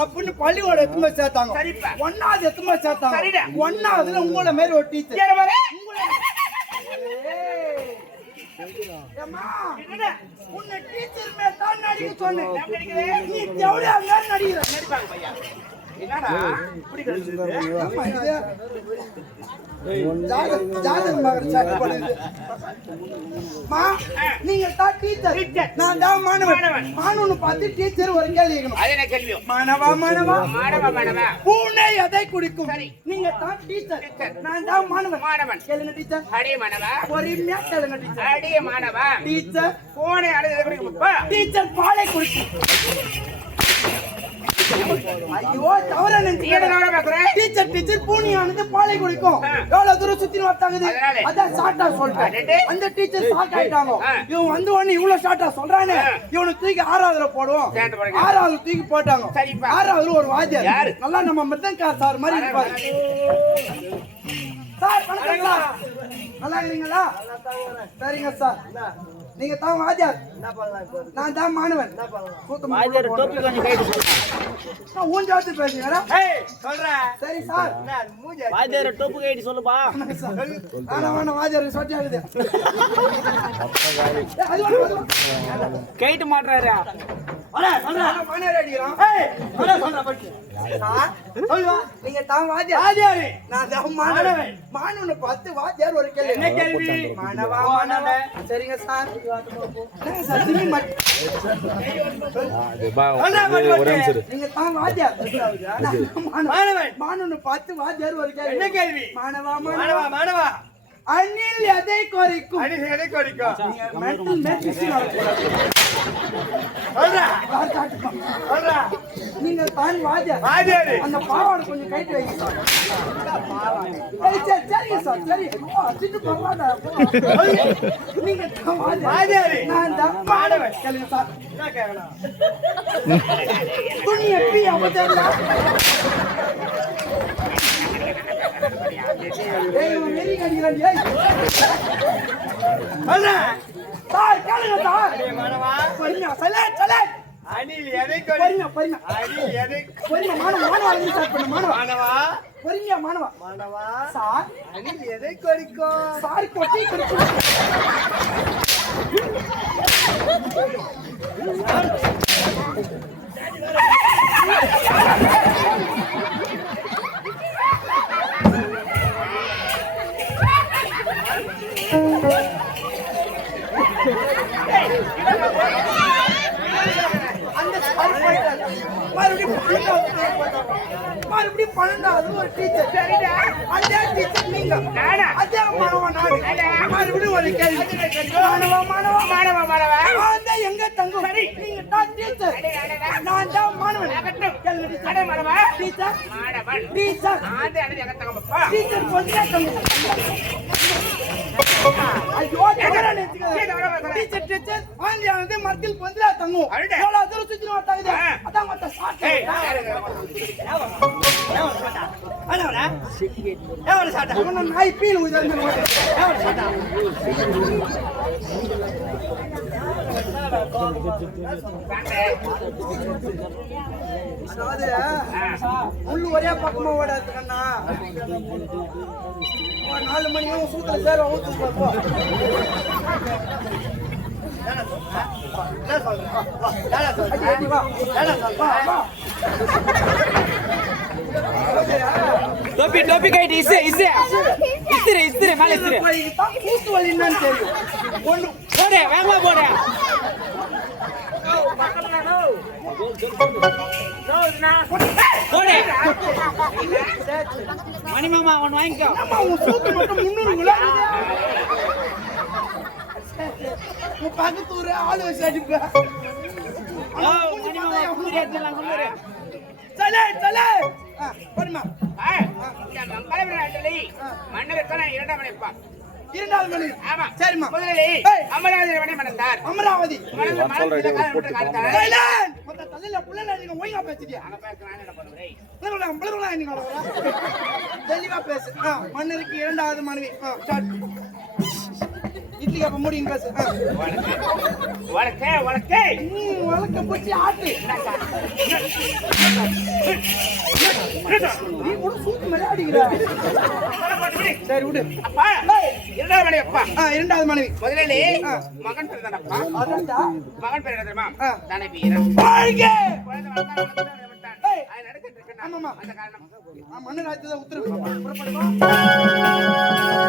அப்படின்னு பள்ளியோட எத்துமே சேர்த்தாங்க. ஒன்னாவது எத்துமே சேர்த்தாங்க. ஒன்னாவதுல உங்கள மாதிரி ஒரு டீச்சர். உன்னை டீச்சர் மேல தான் நடிக்க சொன்னேன். நீ எவ்வளவு அங்க நடிப்பாங்க பையா. என்னடா இப்படி நீங்க தான் டீச்சர், நான் தான் மாணவன். மாணவன் பார்த்து டீச்சர் ஒரு கேள்வி கேட்கணும். மாணவா மாணவா மாணவா பூனை எதை குடிக்கும்? நீங்க தான் டீச்சர், நான் தான் மாணவன். கேளுங்க டீச்சர். அடியே மாணவா. பொறுமையா கேளுங்க டீச்சர். அடியே மாணவா. டீச்சர் பூனை எதை குடிக்கும்? டீச்சர் பாலை குடிக்கும். ஐயோ தவறா டீச்சர் டீச்சர் பூனியானது பாலை குடிக்கும். எவ்வளவு தூரம் சுத்தி வந்தாங்க அதான் ஷார்ட்டா சொல்லிட்டேன். அந்த டீச்சர் ஷார்ட் ஆயிட்டாங்க. இவன் வந்து உடனே இவ்வளவு ஷார்ட்டா சொல்றானே, இவனுக்கு தூக்கி 6வதுல போடுவோம். 6வது தூக்கி போட்டாங்க. 6வதுல ஒரு வாத்தியார் நல்லா நம்ம மிருதங்கார் சார் மாதிரி இருப்பாரு. சார் வணக்கம் சார், நல்லா இருக்கீங்களா? சரிங்க சார், நீங்க தான் வாத்தியார், நான் தான் மாணவன். ஊஞ்சாத்து பேசுறீங்களா? சரி சார், வாத்தியார் டோப்பு கைடி சொல்லுப்பா. வாத்தியார் சொட்டி ஆகுது கைட்டு மாட்டுறாரு. நீங்க தான் வாத்தியார், நான் தான் மாணவன். மாணவனை பார்த்து வாத்தியார் ஒரு கேள்வி. என்ன கேள்வி? மாணவா மாணவ. சரிங்க சார். நீங்க தான் வாத்தியார், மாணவனை பார்த்து வாத்தியார் ஒரு கேள்வி. என்ன கேள்வி? மாணவா மாணவா மாணவா அணில் எதை குறைக்கும்? அணில் எதை குறைக்கும்? நீங்க தான் வாத்தியார், அந்த பாவாடை கொஞ்சம் கைட்டு வைங்க. சரிங்க சார், சரி. நீங்க தான் வாத்தியார், நான் தான் மாணவன். கேளுங்க சார். துணி எப்படி அவதரல? அணில் எதை குறைக்கும்? அணில் எதை குறைக்கும்? சார் கொட்டி மறுபடியும் 12வது ஒரு டீச்சர். அதே டீச்சர் நீங்க, அதே மாணவன் நான். மறுபடியும் ஒரு கேள்வி. மாணவா மாணவா மாணவா மாணவா அந்த எங்க தங்கும்? நீங்க தான் டீச்சர், நான் தான் மாணவன். கேளுங்க டீச்சர். மாணவா டீச்சர் மாணவன் டீச்சர் அந்த எங்க தங்கப்பா டீச்சர் கொஞ்சம் தங்கும். ஐயோ எங்கடா டீச்சர் டீச்சர் ஆங்கில வந்து மரத்தில் பொந்திரா தங்கும். எவ்வளவு தூரம் சுத்தி வந்தாங்க அதான் மத்த சாட்டை. நாய் பீல் முள்ளு ஒரே பக்கமா ஓடாதுக்கண்ணா. 4 மணியும் சூத்துல சேர ஊத்து பார்ப்போம். டோப்பி டோப்பி கைட்டு இஸ்ரே இஸ்ரே இஸ்ரே இஸ்ரே மேல இஸ்ரே கூத்து வலி என்னன்னு தெரியும். ஒண்ணு போடே வேகமா போடே. போடே மணி மாமா ஒன்னு வாங்கிக்கோ. சூத்து மட்டும் 300 பக்கத்தூர் ஆளு வச்சு அடிப்பா. மணி மாமா குதிரை ஏத்தலாம் குதிரை. சலே சலே பரிமா மன்னர் 2ஆம் மணிப்பா. 2வது மணி. ஆமா சரிம்மா. முதலிலே அமராவதி மணி மணந்தார். அமராவதி மொத்த தல்லில புள்ளல நீங்க ஒய்யா பேசிட்டியா? அங்க பேசுறானே என்ன பண்ணுறே? தெளிவா பேசு. மன்னருக்கு 2வது மனைவி. ஸ்டார்ட். குட்டி அப்ப முடியும் பேசு வழக்கே வழக்கே நீ வழக்க பூச்சி ஆட்டு நீ கூட சூத்து மாதிரி அடிக்கிற சரி விடு அப்பா இரண்டாவது மனைவி அப்பா இரண்டாவது மனைவி முதலிலே மகன் பிறந்தானப்பா அதான்டா மகன் பேர் என்ன தெரியுமா ஆ. தனவீரன் வாழ்க குழந்தை வளர்ந்தார், விட்டான். ஏய். அது நடக்கிட்டு இருக்கு ஆமாம்மா. அந்த காரணம் மன்னர் ராஜ்யத்தை உத்தரவு புறப்படுமா